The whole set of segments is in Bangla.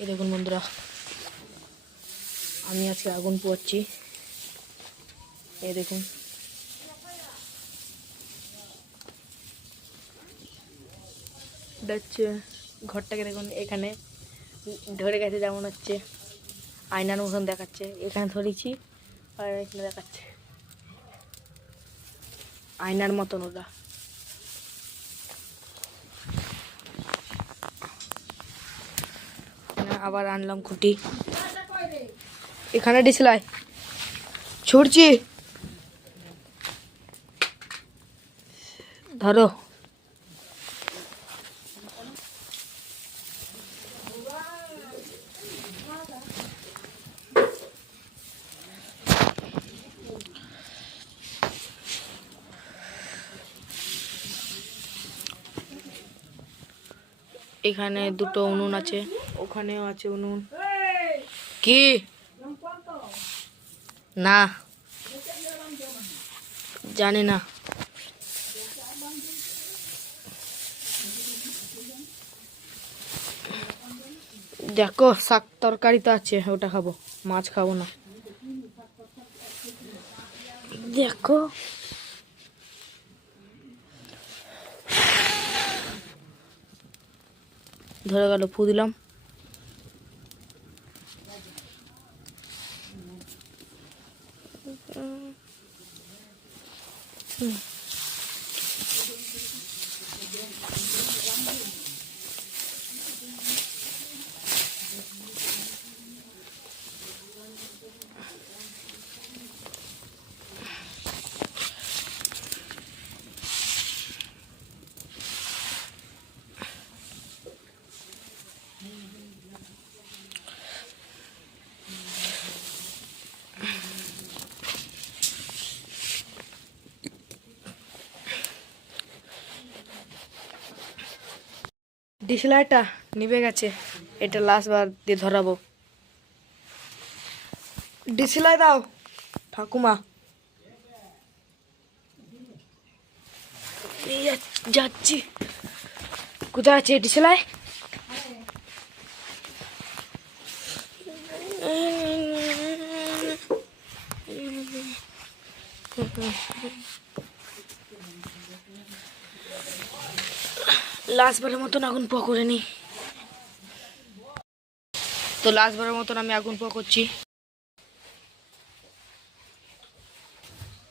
এই দেখুন বন্ধুরা, আমি আজকে আগুন পোয়াচ্ছি। এই দেখুন, দেখছে ঘরটাকে দেখুন, এখানে ধরে গেছে, যেমন হচ্ছে আয়নার মতন দেখাচ্ছে। এখানে ধরেছি আর এখানে দেখাচ্ছে আয়নার মতন ওটা। আবার আনলাম খুঁটি, এখানে ডিসলাই ছুটছি, ধরো। এখানে দুটো উনুন আছে, ওখানেও আছে উনুন। কি না জানি না। দেখো শাক তরকারি তো আছে, ওটা খাবো, মাছ খাবো না। দেখো ধরে গেল, ফু দিলাম। ডিসলাইটটা নিভে গেছে, এটা লাস্ট বার দিয়ে ধরাবো। ডিসলাই দাও ঠাকুমা। যাচ্ছি, কোথায় আছে ডিসলাই? লাস্ট বারের মতন আগুন পোয়া করে নি। তো লাস্ট বারের মতন আমি আগুন পোয়া করছি।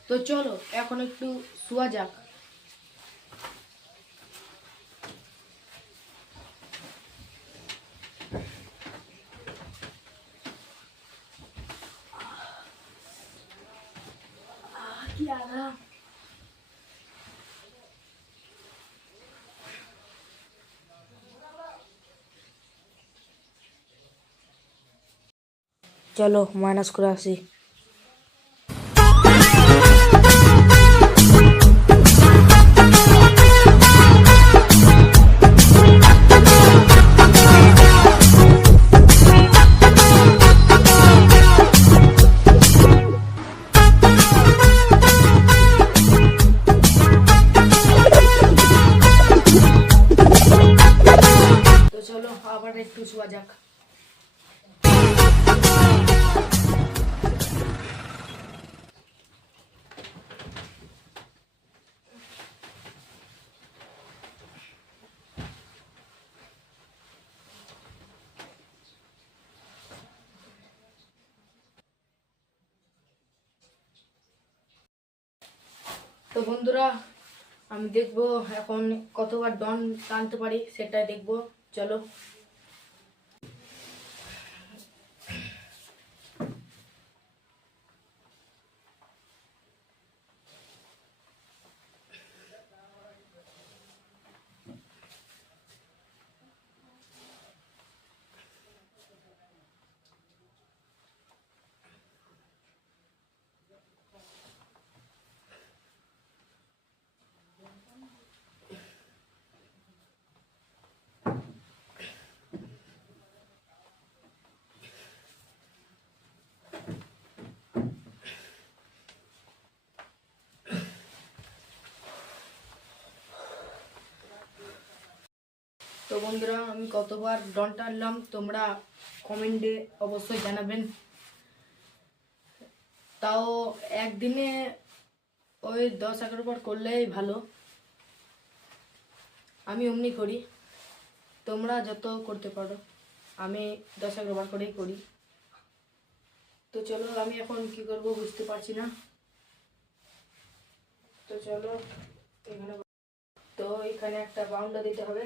তো চলো এখন একটু শোয়া যাক। কি আরাম। চলো মাইনাস করে আসি। তো চলো আবার একটু শোয়া যাক। তো বন্ধুরা, আমি দেখবো এখন কতবার ডন টানতে পারি, সেটাই দেখবো। চলো। বন্ধুরা, আমি কতবার ড্রোন টানলাম তোমরা কমেন্টে অবশ্যই জানাবেন। তাও একদিনে ওই 10-11 বার করলেই ভালো। আমি অমনি করি, তোমরা যত করতে পারো, আমি 10-11 বার করেই করি। তো চলো, আমি এখন কি করব বুঝতে পারছি না। তো চলো এখানে, তো এখানে একটা বাউন্ডারি দিতে হবে।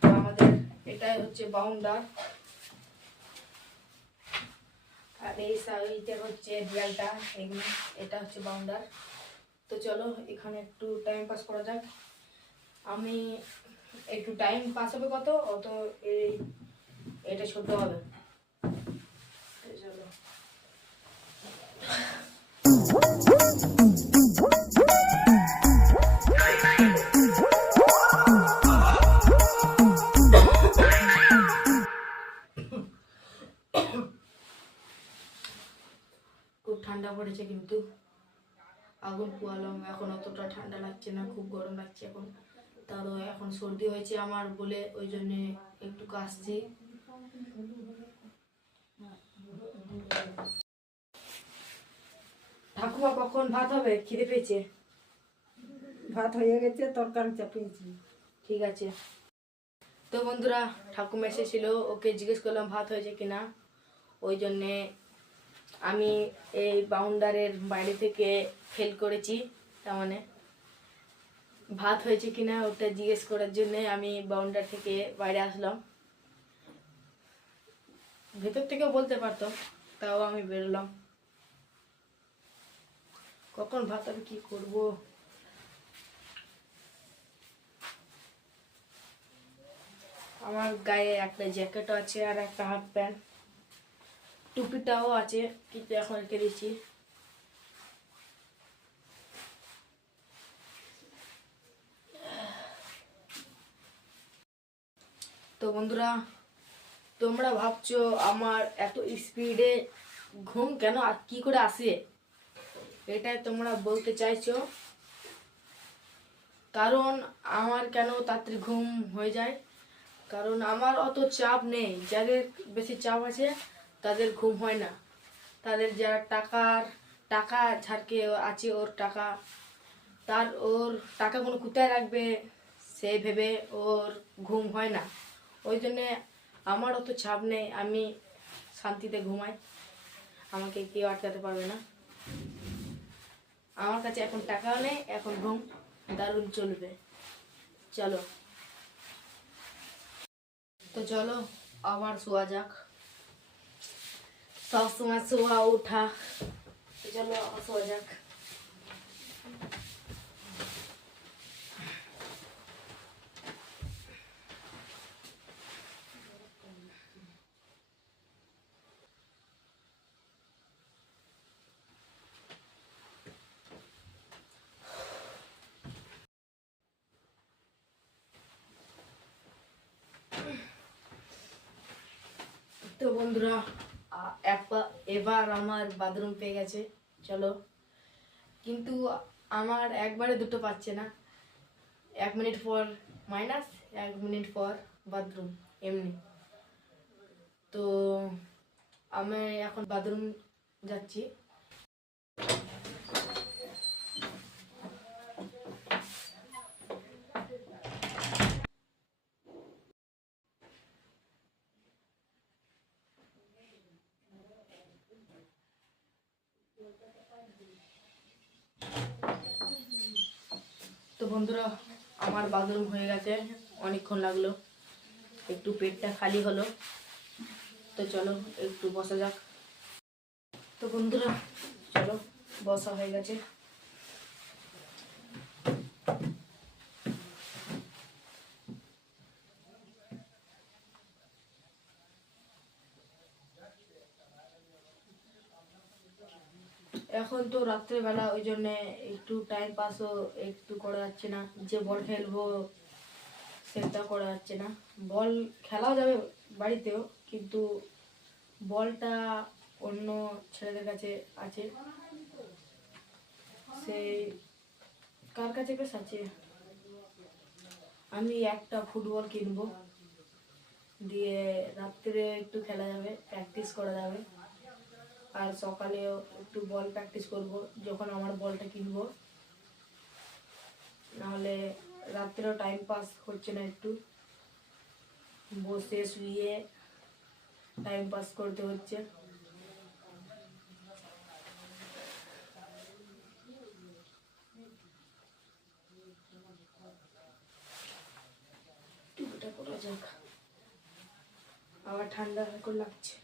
তো আমাদের এটাই হচ্ছে বাউন্ডার, আর এই সাইডে হচ্ছে দেয়ালটা, এটা হচ্ছে বাউন্ডার। তো চলো এখানে একটু টাইম পাস করা যাক। আমি একটু টাইম পাস হবে কত অত এটা ছোট হবে। তো চলো, খুব ঠান্ডা পড়েছে কিন্তু আগুন পোয়ালাম, এখন অতটা ঠান্ডা লাগছে না, খুব গরম লাগছে এখন। তারও এখন সর্দি হয়েছে আমার বলে ওই জন্য একটু কাশছি। ঠাকুমা কখন ভাত হবে? খিদে পেয়েছে। ভাত হয়ে গেছে, তরকারি চাপিয়েছি। ঠিক আছে। তো বন্ধুরা, ঠাকুমা এসেছিল, ওকে জিজ্ঞেস করলাম ভাত হয়েছে কিনা। ওই জন্যে আমি এই বাউন্ডারের বাইরে থেকে ফেল করেছি, তার মানে ভাত হয়েছে কিনা ওটা জিজ্ঞেস করার জন্য আমি বাউন্ডার থেকে বাইরে আসলাম। ভেতর থেকেও বলতে পারতাম, তাও আমি বেরোলাম। কখন ভাত হবে কি করব। আমার গায়ে একটা জ্যাকেটও আছে আর একটা হাফ প্যান্ট, টুপিটাও আছে কিন্তু এখন রেখে দিয়েছি। তো বন্ধুরা, তোমরা ভাবছো আমার এত স্পিডে ঘুম কেন আর কি করে আসে, এটাই তোমরা বলতে চাইছো। কারণ আমার কেন তাড়াতাড়ি ঘুম হয়ে যায়, কারণ আমার অত চাপ নেই। যাদের বেশি চাপ আছে তাদের ঘুম হয় না। তাদের যারা টাকা ঝাড়কে আছে, ওর টাকা, ওর টাকাগুলো কোথায় রাখবে সে ভেবে ওর ঘুম হয় না। ওই জন্যে আমার অত চাপ নেই, আমি শান্তিতে ঘুমাই, আমাকে কেউ আটকাতে পারবে না। আমার কাছে এখন টাকাও নেই, এখন ঘুম দারুণ চলবে। চলো, তো চলো আবার শোয়া যাক, সবসময় শোয়া ওঠা। তো চলো আবার শোয়া যাক। তো বন্ধুরা, এবার আমার বাথরুম পেয়ে গেছে। চলো, কিন্তু আমার একবারে দুটো পাচ্ছে না, 1 মিনিট পর মাইনাস, 1 মিনিট পর বাথরুম, এমনি। তো আমি এখন বাথরুম যাচ্ছি। তো বন্ধুরা, আমার বাথরুম হয়ে গেছে, অনেকক্ষণ লাগলো, একটু পেটটা খালি হলো। তো চলো একটু বসা যাক। তো বন্ধুরা চলো, বসা হয়ে গেছে। এখন তো রাত্রেবেলা, ওই জন্যে একটু টাইম পাসও একটু করা যাচ্ছে না, যে বল খেলবো সেটা করা যাচ্ছে না। বল খেলাও যাবে বাড়িতেও, কিন্তু বলটা অন্য ছেলেদের কাছে আছে, সে কার কাছে বেশ আছে, আমি একটা ফুটবল কিনবো, দিয়ে রাত্রে একটু খেলা যাবে, প্র্যাকটিস করা যাবে। আর সকালেও একটু বল প্র্যাকটিস করব যখন আমার বলটা কিনবো। নাহলে রাত্রেও টাইম পাস হচ্ছে না, একটু বসে শুয়ে টাইম পাস করতে হচ্ছে। টুপিটা পরা যাক, আবার ঠান্ডা করে লাগছে।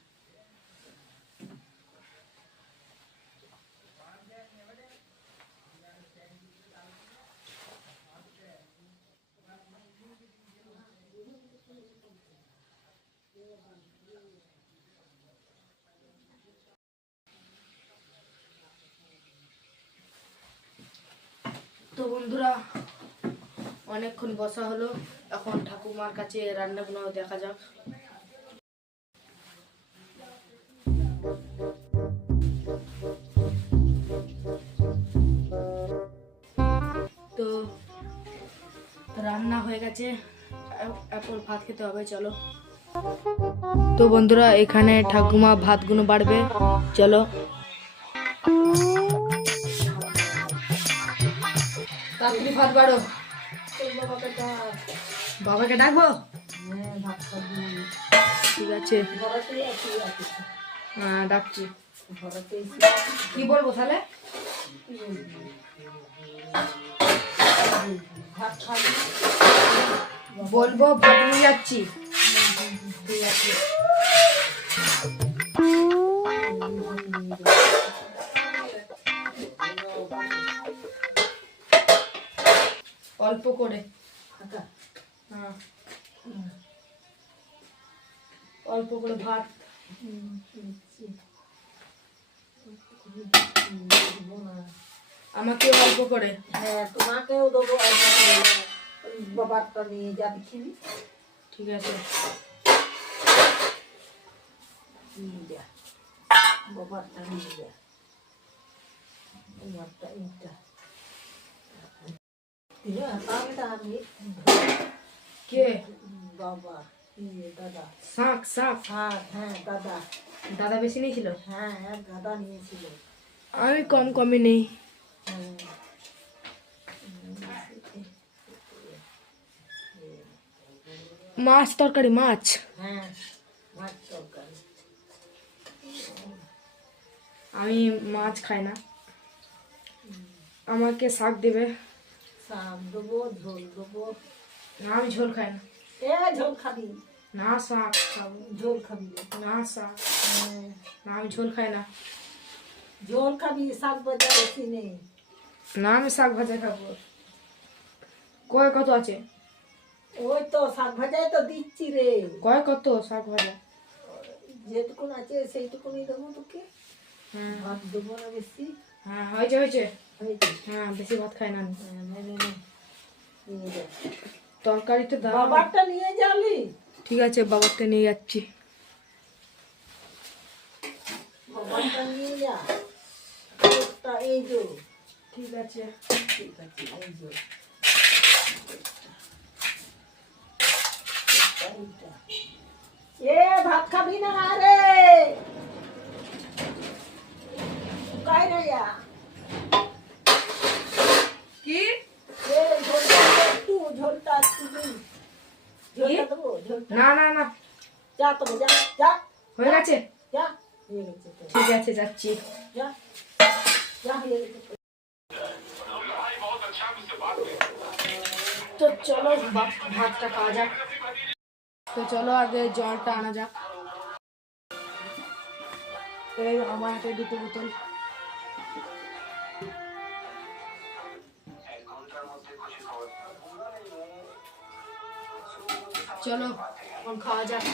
তো বন্ধুরা, অনেকক্ষণ বসা হলো, এখন ঠাকুমার কাছে রান্নাগুলো দেখা যাক। তো রান্না হয়ে গেছে, এখন ভাত খেতে হবে, চলো। তো বন্ধুরা, এখানে ঠাকুমা ভাতগুলো বাড়বে, চলো। তাড়াতাড়ি ভাত বাড়ো। বাবাকে ডাক। বাবাকে ডাকবো? হ্যাঁ, ভাত খাবি। ঠিক আছে, ঘরেতেই আছি। হ্যাঁ ডাকছি। ঘরেতেই কি বলবো তাহলে? ভাত খাবি। বলবো ভাত নিয়ে যাচ্ছি। ঠিক আছে। অল্প করে, হ্যাঁ অল্প করে ভাত। আমাকে অল্প করে। হ্যাঁ, তোমাকেও দেবো অল্প করে। বাবারটা নিয়ে যাবি খিবি। ঠিক আছে। নিয়ে যা, বাবারটা নিয়ে যা। তোমারটা এইটা। আমি কে? বাবা, দাদা। শাক শাক। হ্যাঁ দাদা। দাদা বেশি নিয়েছিল? হ্যাঁ দাদা নিয়েছিল। আমি কম কমই নেই। হ্যাঁ। মাছ তরকারি, মাছ। হ্যাঁ, মাছ তরকারি। আমি মাছ খাই না, আমাকে শাক দেবে। শাক দেবো, ঝোল দেবো। না, আমি ঝোল খাই না। ঝোল খাবি? না, শাক খাবো। ঝোল খাবি? না, শাক। হ্যাঁ, না, আমি ঝোল খাই না। ঝোল খাবি, শাক ভাজা বেশি নেই। না, আমি শাক ভাজা খাবো। কয় কত আছে? ওই তো শাক ভাজাই তো দিচ্ছি রে। কয় কত শাক ভাজা? যেটুকুন আছে সেইটুকুনই দেবো তোকে। হ্যাঁ ভাত দেবো না বেশি। হ্যাঁ, হয়েছে হয়েছে। হয়েছে? হ্যাঁ, বেশি ভাত খাই না আমি। হ্যাঁ, নে। নিয়ে যা। তরকারিতে দাও। বাবারটা নিয়ে যাবি? ঠিক আছে, বাবাকে নিয়ে যাচ্ছি। বাবারটা নিয়ে যা। একটা এই যে। ঠিক আছে। ঠিক আছে, এই যে। এইটা। ভাত খাবি না রে? কাই রে যা। কি? ঝোলটা একটু দিন। ঝোলটা দেবো? ঝোলটা? না না না, যা তবে, যা। হয়ে গেছে। যা, হয়ে গেছে তো। ঠিক আছে, যাচ্ছি। যা, হয়ে গেছে তো। তো চলো ভাতটা খাওয়া যাক। তো চলো আগে জলটা আনা যাক। এই আমার হাতে দুটো বোতল। চলো এখন খাওয়া যাক।